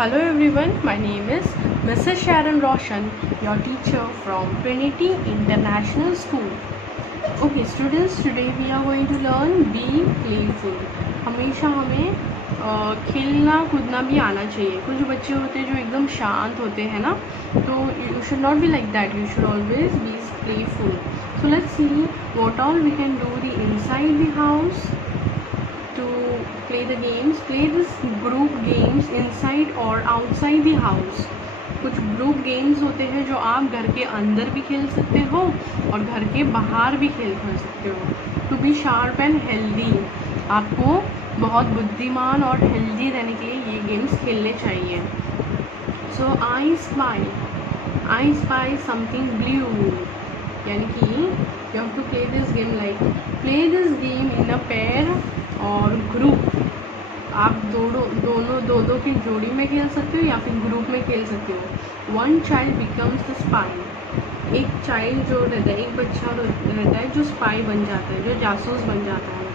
Hello everyone, my name is Mrs. Sharon Roshan, your teacher from Trinity International School. Okay students, today we are going to learn be playful. हमेशा हमें खेलना कूदना भी आना चाहिए. कुछ बच्चे होते हैं जो एकदम शांत होते हैं ना, तो you should not be like that. You should always be playful. So let's see what all we can do the inside the house to play the games. Play this group games inside or outside the house. कुछ group games होते हैं जो आप घर के अंदर भी खेल सकते हो और घर के बाहर भी खेल सकते हो. To be sharp and healthy, आपको बहुत बुद्धिमान और हेल्दी रहने के लिए ये गेम्स खेलने चाहिए. So I spy something blue, यानी कि you have to play this game like play this game in a pair और ग्रुप. आप दो की जोड़ी में खेल सकते हो या फिर ग्रुप में खेल सकते हो. One child becomes the spy, एक चाइल्ड जो रहता है, एक बच्चा रहता है जो स्पाई बन जाता है, जो जासूस बन जाता है.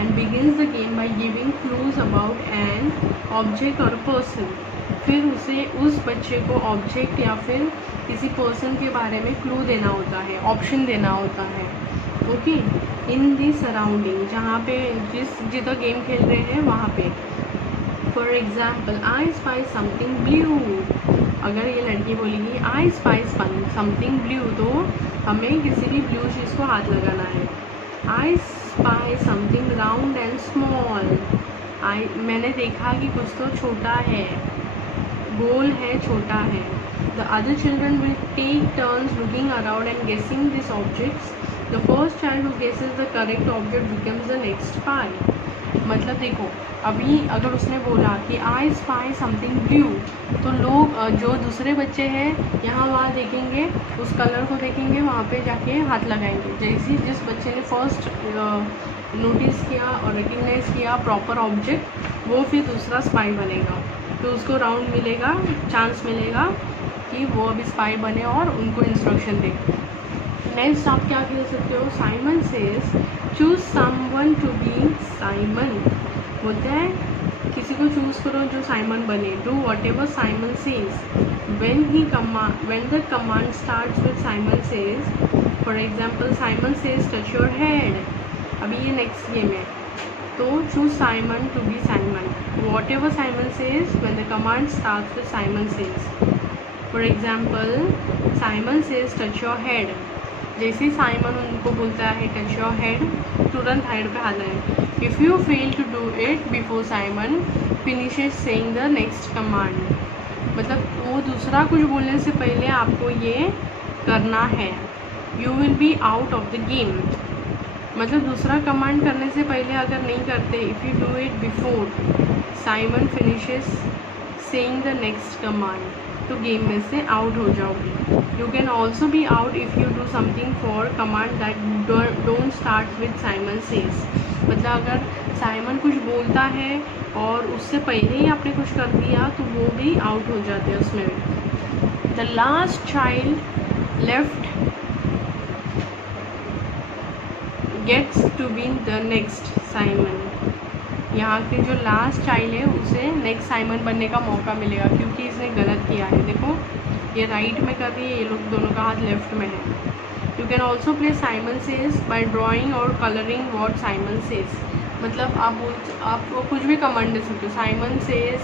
And begins the game by giving clues about an object और पर्सन. फिर उसे उस बच्चे को ऑब्जेक्ट या फिर किसी पर्सन के बारे में क्लू देना होता है, ऑप्शन देना होता है. ओके, इन दी सराउंडिंग, जहाँ पे जिधर गेम खेल रहे हैं वहाँ पे. For example I spy something blue. अगर ये लड़की बोलेगी आई स्पाई समथिंग ब्लू, तो हमें किसी भी ब्लू चीज़ को हाथ लगाना है. आई spy something round and small. मैंने देखा कि कुछ तो छोटा है, गोल है, छोटा है. The other children will take turns looking around and guessing these objects. The first child who guesses the correct object becomes the next spy. मतलब देखो, अभी अगर उसने बोला कि I spy something blue, तो लोग जो दूसरे बच्चे हैं यहाँ वहाँ देखेंगे, उस कलर को देखेंगे, वहाँ पे जाके हाथ लगाएंगे. जैसे जिस बच्चे ने फर्स्ट नोटिस किया और रिकग्नाइज किया प्रॉपर ऑब्जेक्ट, वो फिर दूसरा स्पाई बनेगा. तो उसको राउंड मिलेगा, चांस मिलेगा कि वो अभी स्पाई बने और उनको इंस्ट्रक्शन दे. नेक्स्ट आप क्या खेल सकते हो, Simon says choose someone to be Simon. बोलते हैं किसी को चूज़ करो जो साइमन बने. Do whatever Simon says when the command starts with Simon says. For example, Simon says touch your head. अभी ये नेक्स्ट गेम है, तो choose Simon to be Simon. Whatever Simon says when the command starts with Simon says. For example, Simon says touch your head. जैसे ही Simon उनको बोलता है touch your head, तुरंत head पे हाथ लगाएं. If you fail to do it before Simon finishes saying the next command. मतलब वो दूसरा कुछ बोलने से पहले आपको ये करना है. You will be out of the game. मतलब दूसरा कमांड करने से पहले अगर नहीं करते, if you do it before Simon finishes saying the next command, तो गेम में से आउट हो जाओगे. You can also be out if you do something for command that don't start with Simon says. मतलब अगर साइमन कुछ बोलता है और उससे पहले ही आपने कुछ कर दिया, तो वो भी आउट हो जाते हैं उसमें भी. The last child left gets to be the next Simon. यहाँ के जो लास्ट चाइल्ड है उसे नेक्स्ट साइमन बनने का मौका मिलेगा, क्योंकि इसने गलत किया है. देखो ये राइट में कर रही है, ये लोग दोनों का हाथ लेफ्ट में है. You can also play Simon says by drawing और कलरिंग वॉट साइमन सेज. मतलब आपको कुछ भी कमांड दे सकते हो. Simon says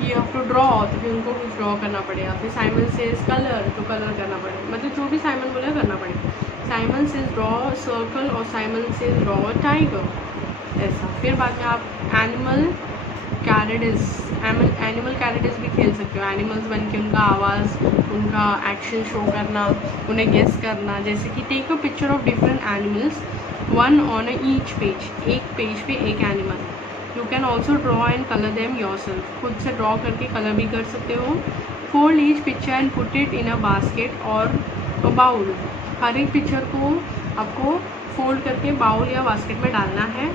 you have to draw, तो फिर उनको कुछ ड्रॉ करना पड़ेगा. फिर साइमन सेज कलर, तो कलर करना पड़ेगा. मतलब जो भी साइमन बोले करना पड़ेगा. साइमन सेज ड्रॉ सर्कल और साइमन सेज ड्रॉ टाइगर, ऐसा. फिर बाद में आप एनिमल कैरेटिस भी खेल सकते हो. एनिमल्स बन के उनका आवाज़, उनका एक्शन शो करना, उन्हें गेस करना. जैसे कि take a picture of different animals, one on each page. एक पेज पे एक animal. You can also draw and colour them yourself. खुद से ड्रॉ करके कलर भी कर सकते हो. Fold each picture and put it in a basket और अ बाउल. हर एक पिक्चर को आपको फोल्ड करके बाउल या बास्केट में डालना है.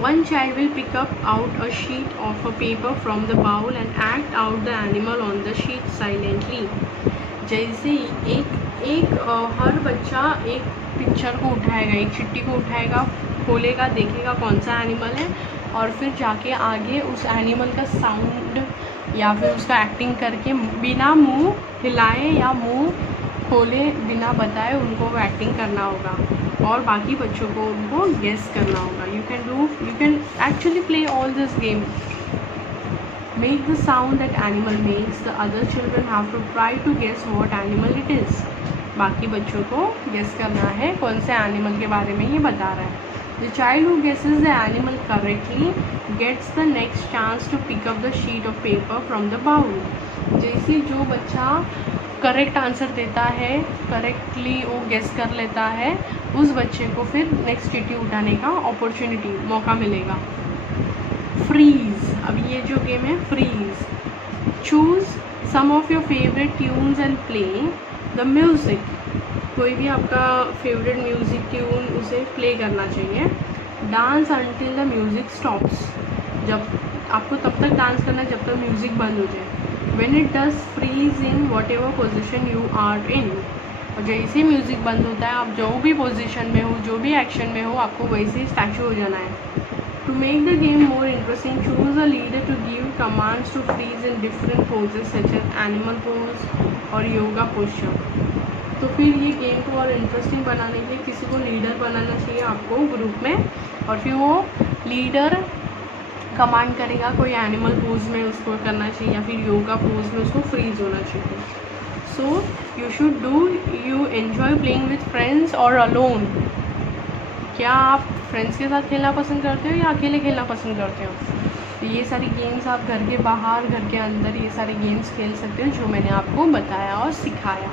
One child will pick up out a sheet of a paper from the bowl and act out the animal on the sheet silently. जैसे हर बच्चा एक पिक्चर को उठाएगा, एक चिट्ठी को उठाएगा, खोलेगा, देखेगा कौन सा एनिमल है और फिर जाके आगे उस एनिमल का साउंड या फिर उसका एक्टिंग करके बिना मुंह हिलाए या मुंह खोले बिना बताए उनको वो एक्टिंग करना होगा और बाकी बच्चों को उनको गेस करना होगा. You can actually play all this game. Make the sound that animal makes. The other children have to try to guess what animal it is. बाकी बच्चों को गेस करना है कौन से एनिमल के बारे में ये बता रहा है. The child who guesses the animal correctly gets the next chance to pick up the sheet of paper from the bowl. जैसे जो बच्चा करेक्ट आंसर देता है, करेक्टली वो गेस कर लेता है, उस बच्चे को फिर नेक्स्ट चीटी उठाने का अपॉर्चुनिटी मौका मिलेगा. फ्रीज. अब ये जो गेम है freeze. Choose some of your favourite tunes and play the music. कोई भी आपका फेवरेट म्यूज़िक ट्यून उसे प्ले करना चाहिए. Dance until the music stops. जब आपको तब तक डांस करना है जब तक म्यूज़िक बंद हो जाए. When it does freeze in whatever position you are in. और जैसे म्यूज़िक बंद होता है आप जो भी पोजिशन में हो, जो भी एक्शन में हो, आपको वैसे ही स्टैचू हो जाना है. To make the game more interesting, choose a leader to give commands to freeze in different poses such as animal pose और yoga posture. तो फिर ये गेम को और इंटरेस्टिंग बनाने के लिए किसी को लीडर बनाना चाहिए आपको ग्रुप में और फिर वो लीडर कमांड करेगा कोई एनिमल पोज में उसको करना चाहिए या फिर योगा पोज में उसको फ्रीज होना चाहिए. So you should do. You enjoy playing with friends और अलोन. क्या आप फ्रेंड्स के साथ खेलना पसंद करते हो या अकेले खेलना पसंद करते हो? तो ये सारी गेम्स आप घर के बाहर, घर के अंदर ये सारे गेम्स खेल सकते हो जो मैंने आपको बताया और सिखाया.